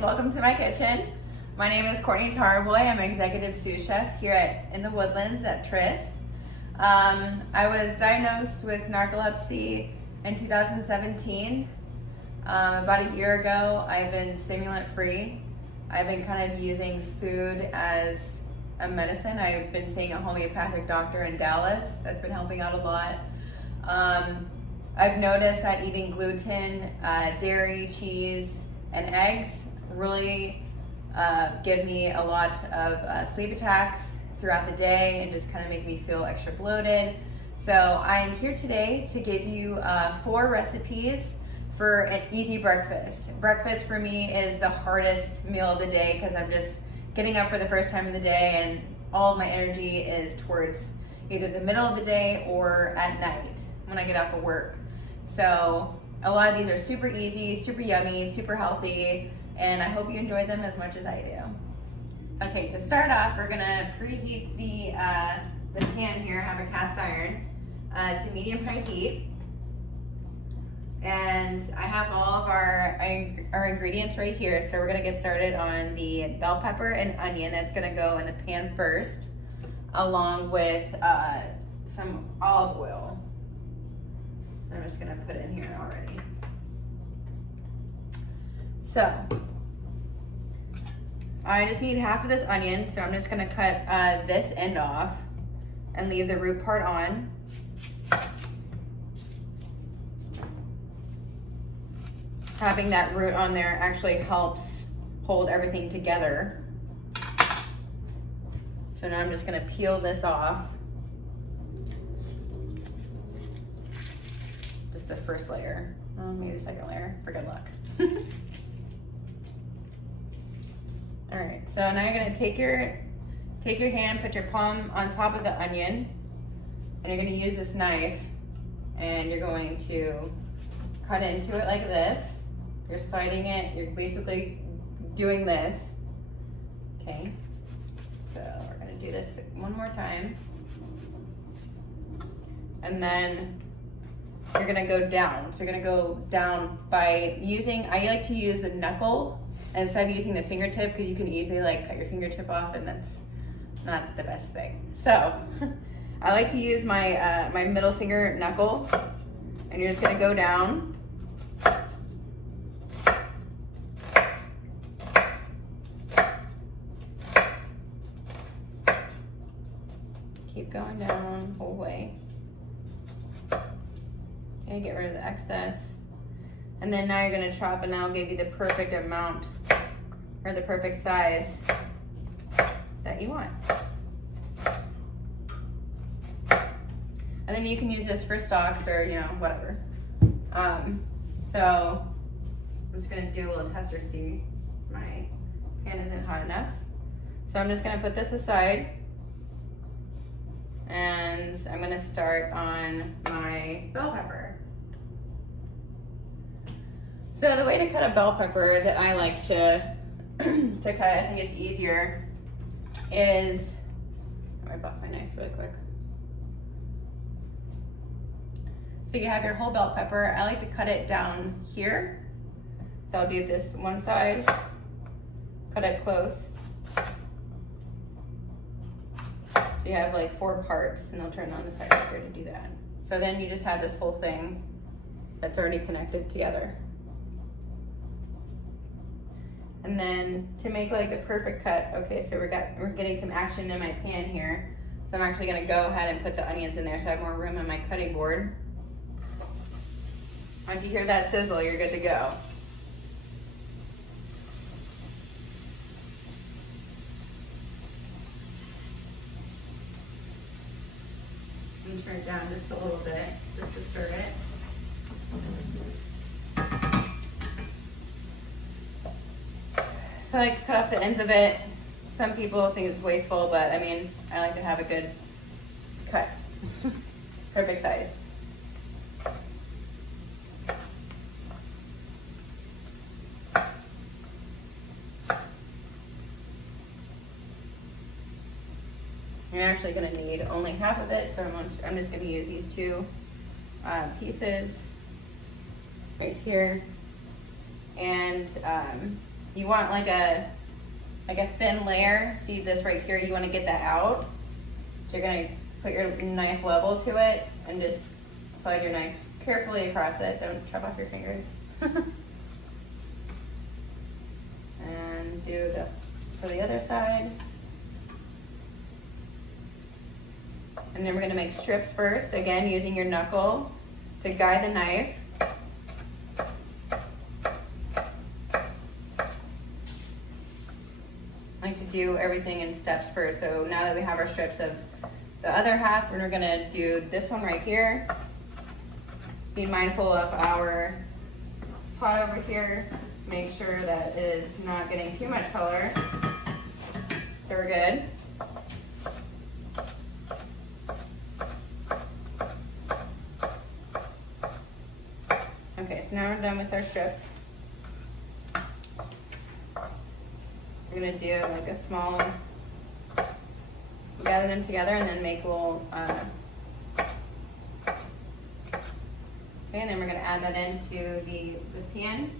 welcome to my kitchen. My name is Cortney Taraboi. I'm executive sous chef here in the Woodlands at Tris. I was diagnosed with narcolepsy in 2017. About a year ago, I've been stimulant free. I've been kind of using food as a medicine. I've been seeing a homeopathic doctor in Dallas that's been helping out a lot. I've noticed that eating gluten, dairy, cheese, and eggs really give me a lot of sleep attacks throughout the day and just kind of make me feel extra bloated. So I am here today to give you 4 recipes for an easy breakfast. Breakfast for me is the hardest meal of the day because I'm just getting up for the first time of the day and all of my energy is towards either the middle of the day or at night when I get off of work. So a lot of these are super easy, super yummy, super healthy, and I hope you enjoy them as much as I do. Okay, to start off, we're gonna preheat the pan here. I have a cast iron to medium high heat. And I have all of our ingredients right here. So we're gonna get started on the bell pepper and onion. That's gonna go in the pan first, along with some olive oil. I'm just gonna put in here already. So, I just need half of this onion, so I'm just gonna cut this end off and leave the root part on. Having that root on there actually helps hold everything together. So now I'm just gonna peel this off. Just the first layer. Maybe the second layer for good luck. All right, so now you're gonna take your hand, put your palm on top of the onion, and you're gonna use this knife, and you're going to cut into it like this. You're sliding it, you're basically doing this. Okay, so we're gonna do this one more time. And then you're gonna go down. So you're gonna go down by using, I like to use the knuckle instead of using the fingertip because you can easily like cut your fingertip off and that's not the best thing. So I like to use my, my middle finger knuckle and you're just gonna go down. Keep going down the whole way. Okay, get rid of the excess. And then now you're gonna chop and I'll give you the perfect amount or the perfect size that you want. And then you can use this for stalks or, you know, whatever. So I'm just gonna do a little tester, see my pan isn't hot enough. So I'm just gonna put this aside and I'm gonna start on my bell pepper. So the way to cut a bell pepper that I like to cut, I think it's easier, is, I buff my knife really quick. So you have your whole bell pepper. I like to cut it down here. So I'll do this one side, cut it close. So you have like 4 parts and I'll turn on the side right here to do that. So then you just have this whole thing that's already connected together. And then to make like the perfect cut, okay, so we're getting some action in my pan here. So I'm actually gonna go ahead and put the onions in there so I have more room on my cutting board. Once you hear that sizzle, you're good to go. I'm gonna turn it down just a little bit, just to stir it. So I cut off the ends of it. Some people think it's wasteful, but I mean, I like to have a good cut. Perfect size. You're actually gonna need only half of it, so I'm just gonna use these 2 pieces right here. And you want like a thin layer. See this right here, you want to get that out. So you're gonna put your knife level to it and just slide your knife carefully across it. Don't chop off your fingers. And do the for the other side. And then we're gonna make strips first, again using your knuckle to guide the knife. I like to do everything in steps first. So now that we have our strips of the other half, we're gonna do this one right here. Be mindful of our pot over here. Make sure that it is not getting too much color. So we're good. Okay, so now we're done with our strips. We're gonna do like a small, gather them together and then make little, okay, and then we're gonna add that into the pan.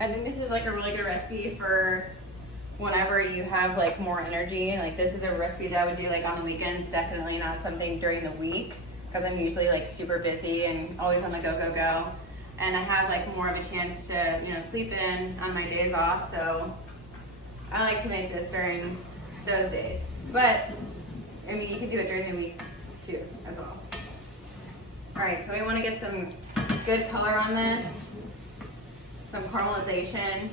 I think this is like a really good recipe for whenever you have like more energy. Like this is a recipe that I would do like on the weekends, definitely not something during the week because I'm usually like super busy and always on the go, go, go. And I have like more of a chance to, you know, sleep in on my days off. So I like to make this during those days. But I mean, you can do it during the week too as well. All right, so we want to get some good color on this. Some caramelization.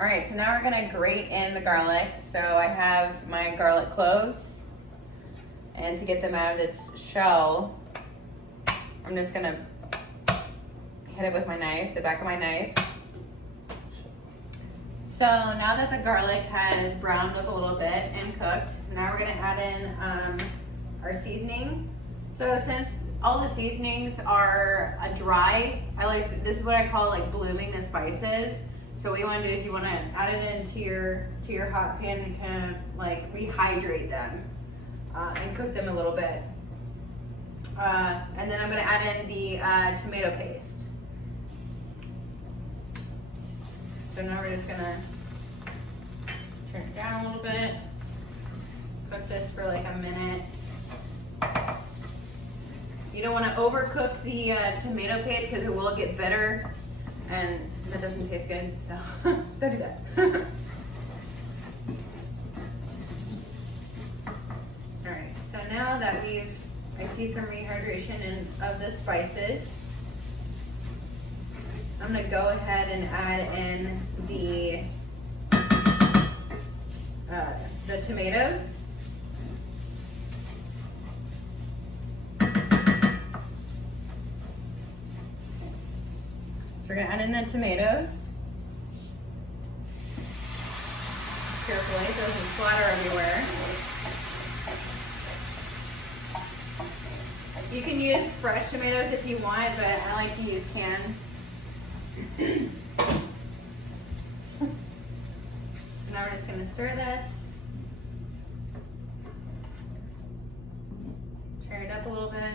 All right, so now we're gonna grate in the garlic. So I have my garlic cloves, and to get them out of its shell, I'm just gonna hit it with my knife, the back of my knife. So now that the garlic has browned up a little bit and cooked, now we're gonna add in our seasoning. So since all the seasonings are dry, this is what I call like blooming the spices. So what you want to do is you want to add it into your hot pan and kind of like rehydrate them and cook them a little bit. And then I'm going to add in the tomato paste. So now we're just going to turn it down a little bit. Cook this for like a minute. You don't want to overcook the tomato paste because it will get bitter and that doesn't taste good, so don't do that. All right, so now that I see some rehydration of the spices, I'm gonna go ahead and add in the tomatoes. So we're gonna add in the tomatoes. Carefully, so it doesn't splatter everywhere. You can use fresh tomatoes if you want, but I like to use canned. Now we're just gonna stir this. Turn it up a little bit.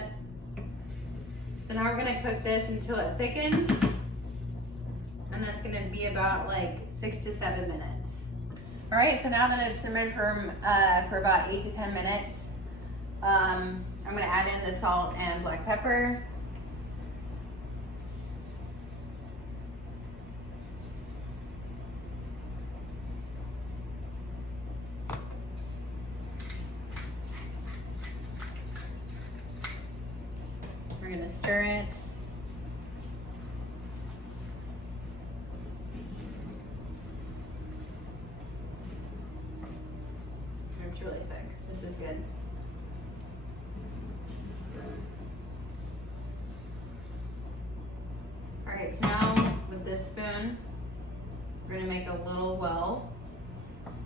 So now we're gonna cook this until it thickens. And that's gonna be about like 6 to 7 minutes. All right, so now that it's simmered for about 8 to 10 minutes, I'm gonna add in the salt and black pepper. We're gonna stir it. It's really thick. This is good. All right, so now with this spoon, we're gonna make a little well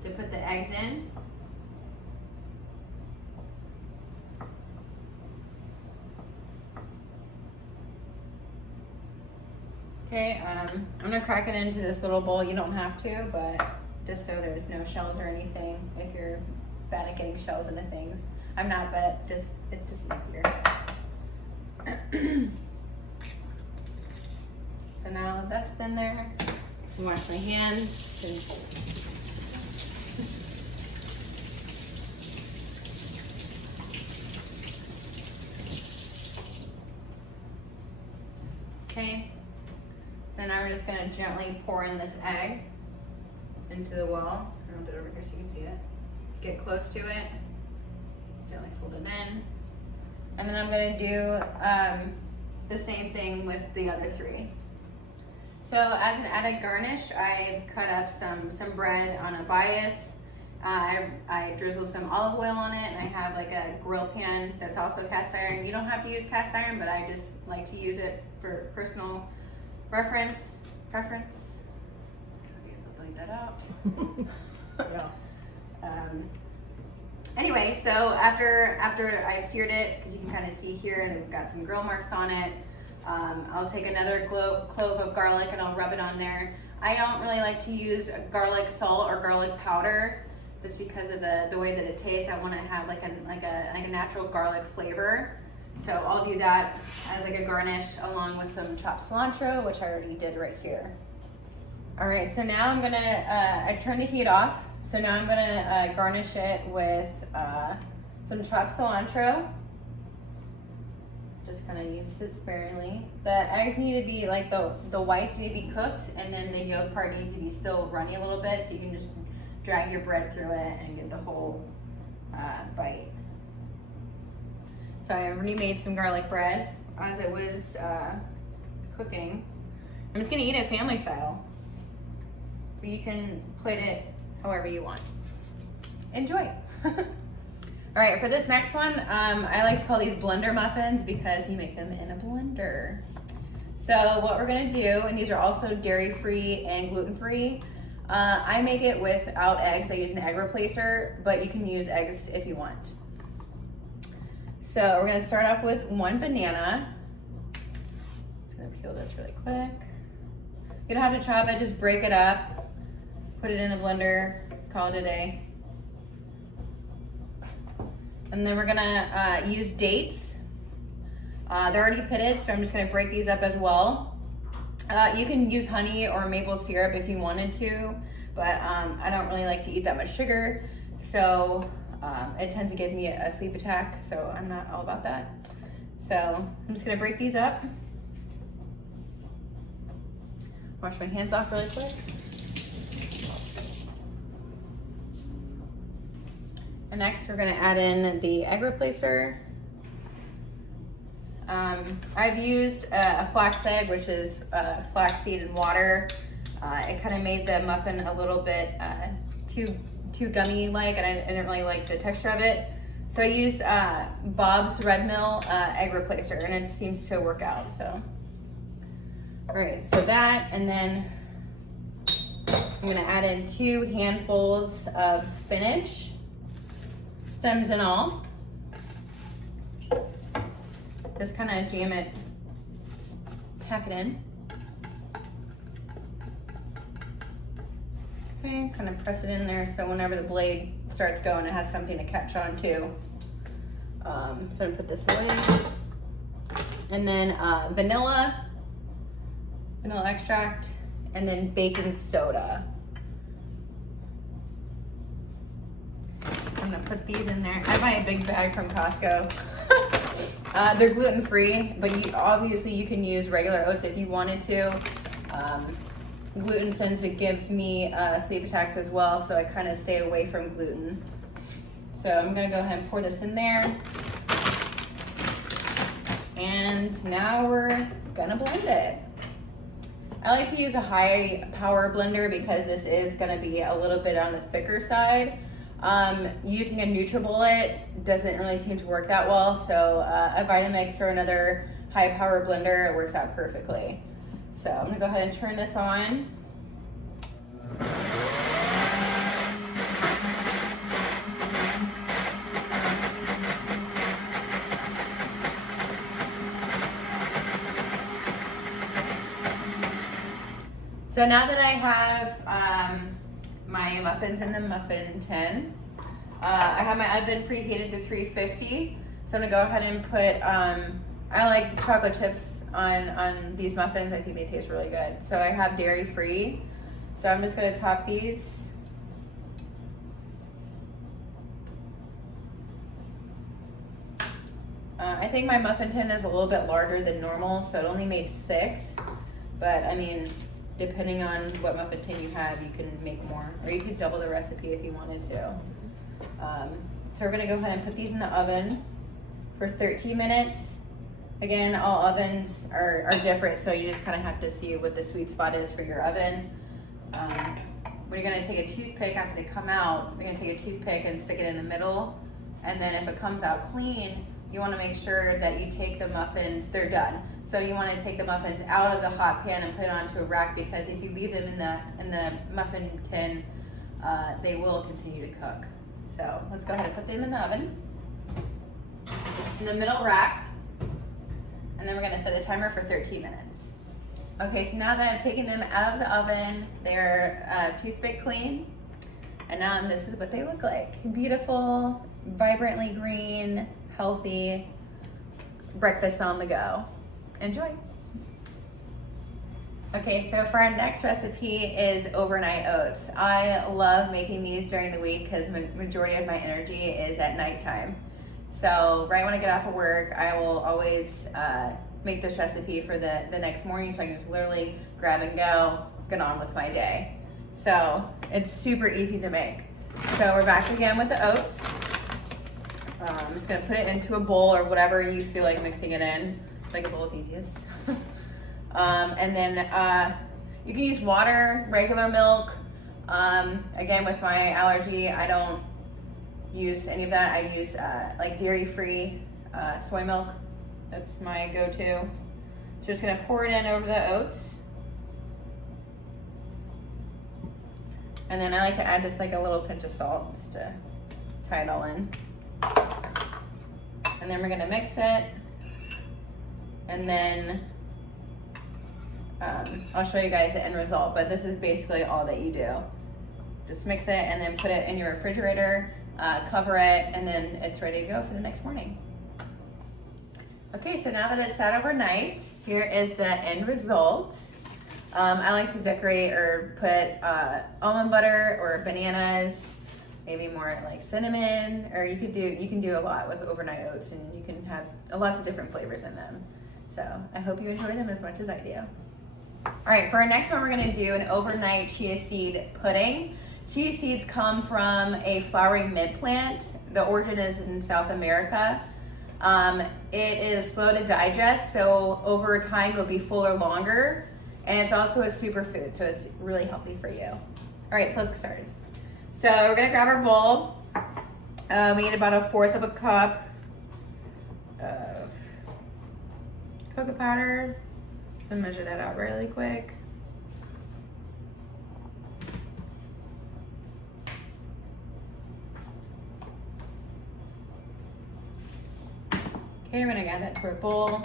to put the eggs in. Okay, I'm gonna crack it into this little bowl. You don't have to, but just so there's no shells or anything if you're bad at getting shells into things. I'm not, but it's just easier. So now that's in there. I wash my hands. Okay. So now we're just gonna gently pour in this egg into the well. I'll put it over here so you can see it. Get close to it. Gently fold it in. And then I'm gonna do the same thing with the other three. So as an added garnish, I've cut up some bread on a bias. I drizzled some olive oil on it, and I have like a grill pan that's also cast iron. You don't have to use cast iron, but I just like to use it for personal preference. I guess I'll delete that out. Yeah. Anyway, so after I've seared it, because you can kind of see here, they've got some grill marks on it. I'll take another clove of garlic and I'll rub it on there. I don't really like to use garlic salt or garlic powder, just because of the way that it tastes. I want to have like a natural garlic flavor. So I'll do that as like a garnish along with some chopped cilantro, which I already did right here. All right, so now I'm gonna, I turned the heat off. So now I'm gonna garnish it with some chopped cilantro. Just kind of use it sparingly. The eggs need to be like the whites need to be cooked, and then the yolk part needs to be still runny a little bit, so you can just drag your bread through it and get the whole bite. So I already made some garlic bread as it was cooking. I'm just gonna eat it family style, but you can plate it however you want. Enjoy. All right, for this next one, I like to call these blender muffins because you make them in a blender. So what we're gonna do, and these are also dairy-free and gluten-free, I make it without eggs. I use an egg replacer, but you can use eggs if you want. So we're gonna start off with one banana. Just gonna peel this really quick. You don't have to chop it, just break it up, put it in the blender, call it a day. And then we're gonna use dates. They're already pitted, so I'm just gonna break these up as well. You can use honey or maple syrup if you wanted to, but I don't really like to eat that much sugar, so it tends to give me a sleep attack, so I'm not all about that. So I'm just gonna break these up. Wash my hands off really quick. And next we're gonna add in the egg replacer. I've used a flax egg, which is flaxseed and water. It kind of made the muffin a little bit too gummy-like, and I didn't really like the texture of it. So I used Bob's Red Mill egg replacer, and it seems to work out. So, all right, so that, and then I'm gonna add in 2 handfuls of spinach, stems and all. Just kind of jam it, pack it in. Okay, kind of press it in there so whenever the blade starts going, it has something to catch on to. So I'm gonna put this away. And then vanilla extract, and then baking soda. I'm gonna put these in there. I buy a big bag from Costco. They're gluten-free, but obviously you can use regular oats if you wanted to. Gluten tends to give me sleep attacks as well, so I kind of stay away from gluten. So I'm gonna go ahead and pour this in there. And now we're gonna blend it. I like to use a high power blender because this is gonna be a little bit on the thicker side. Using a NutriBullet doesn't really seem to work that well, so a Vitamix or another high power blender, it works out perfectly. So I'm gonna go ahead and turn this on. So now that I have my muffins in the muffin tin, I have my oven preheated to 350. So I'm gonna go ahead and put, I like chocolate chips on these muffins. I think they taste really good. So I have dairy free. So I'm just gonna top these. I think my muffin tin is a little bit larger than normal, so it only made 6. But I mean, depending on what muffin tin you have, you can make more, or you could double the recipe if you wanted to. So we're gonna go ahead and put these in the oven for 13 minutes. Again, all ovens are different, so you just kind of have to see what the sweet spot is for your oven. We're gonna take a toothpick after they come out. We're gonna take a toothpick and stick it in the middle, and then if it comes out clean, you want to make sure that you take the muffins. They're done. So you want to take the muffins out of the hot pan and put it onto a rack, because if you leave them in the muffin tin, they will continue to cook. So let's go ahead and put them in the oven in the middle rack, and then we're going to set a timer for 13 minutes. Okay, so now that I've taken them out of the oven, they're toothpick clean, and now this is what they look like. Beautiful, vibrantly green, healthy breakfast on the go. Enjoy. Okay, so for our next recipe is overnight oats. I love making these during the week because majority of my energy is at nighttime. So right when I get off of work, I will always make this recipe for the next morning, so I can just literally grab and go, get on with my day. So it's super easy to make. So we're back again with the oats. I'm just gonna put it into a bowl or whatever you feel like mixing it in. Like a bowl is easiest. And then you can use water, regular milk. Again, with my allergy, I don't use any of that. I use like dairy-free soy milk. That's my go-to. So just gonna pour it in over the oats. And then I like to add just like a little pinch of salt just to tie it all in. And then we're gonna mix it. And then I'll show you guys the end result, but this is basically all that you do. Just mix it and then put it in your refrigerator, cover it, and then it's ready to go for the next morning. Okay, so now that it's sat overnight, here is the end result. I like to decorate or put almond butter or bananas, maybe more like cinnamon, or you can do a lot with overnight oats, and you can have lots of different flavors in them. So I hope you enjoy them as much as I do. All right, for our next one, we're gonna do an overnight chia seed pudding. Chia seeds come from a flowering mint plant. The origin is in South America. It is slow to digest, so over time it'll be fuller longer, and it's also a superfood, so it's really healthy for you. All right, so let's get started. So we're gonna grab our bowl. We need about 1/4 of a cup of cocoa powder. So measure that out really quick. Okay, we're gonna add that to our bowl.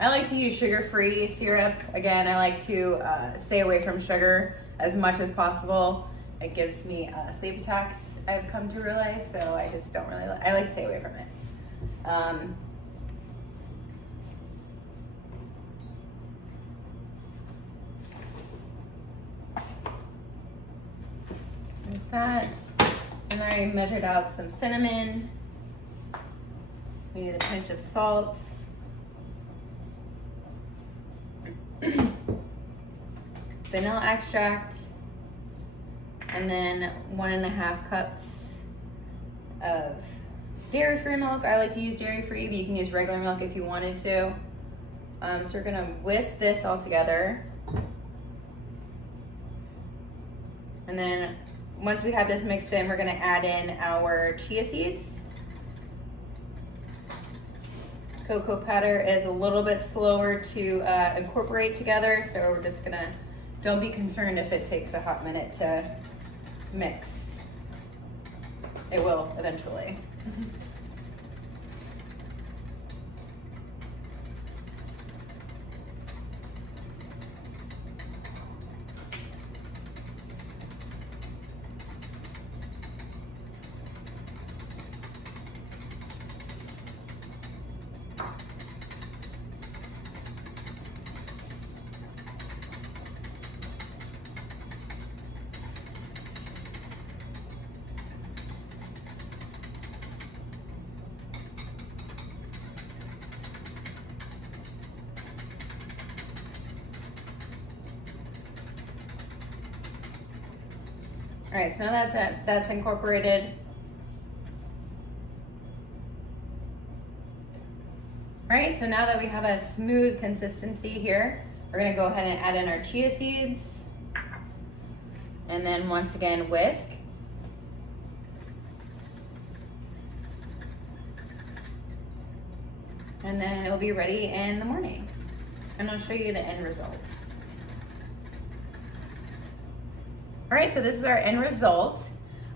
I like to use sugar-free syrup. Again, I like to stay away from sugar as much as possible. It gives me sleep attacks, I've come to realize, so I just don't really I like to stay away from it. There's that. And I measured out some cinnamon. We need a pinch of salt. Vanilla extract, and then 1.5 cups of dairy-free milk. I like to use dairy-free, but you can use regular milk if you wanted to. So we're gonna whisk this all together. And then once we have this mixed in, we're gonna add in our chia seeds. Cocoa powder is a little bit slower to incorporate together, so we're just gonna, don't be concerned if it takes a hot minute to mix. It will eventually. All right, so now that's incorporated. All right, so now that we have a smooth consistency here, we're gonna go ahead and add in our chia seeds. And then once again, whisk. And then it'll be ready in the morning. And I'll show you the end result. All right, so this is our end result.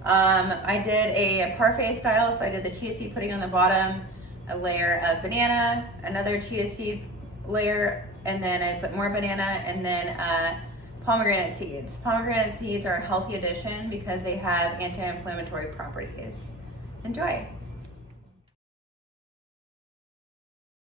I did a parfait style, so I did the chia seed pudding on the bottom, a layer of banana, another chia seed layer, and then I put more banana, and then pomegranate seeds. Pomegranate seeds are a healthy addition because they have anti-inflammatory properties. Enjoy.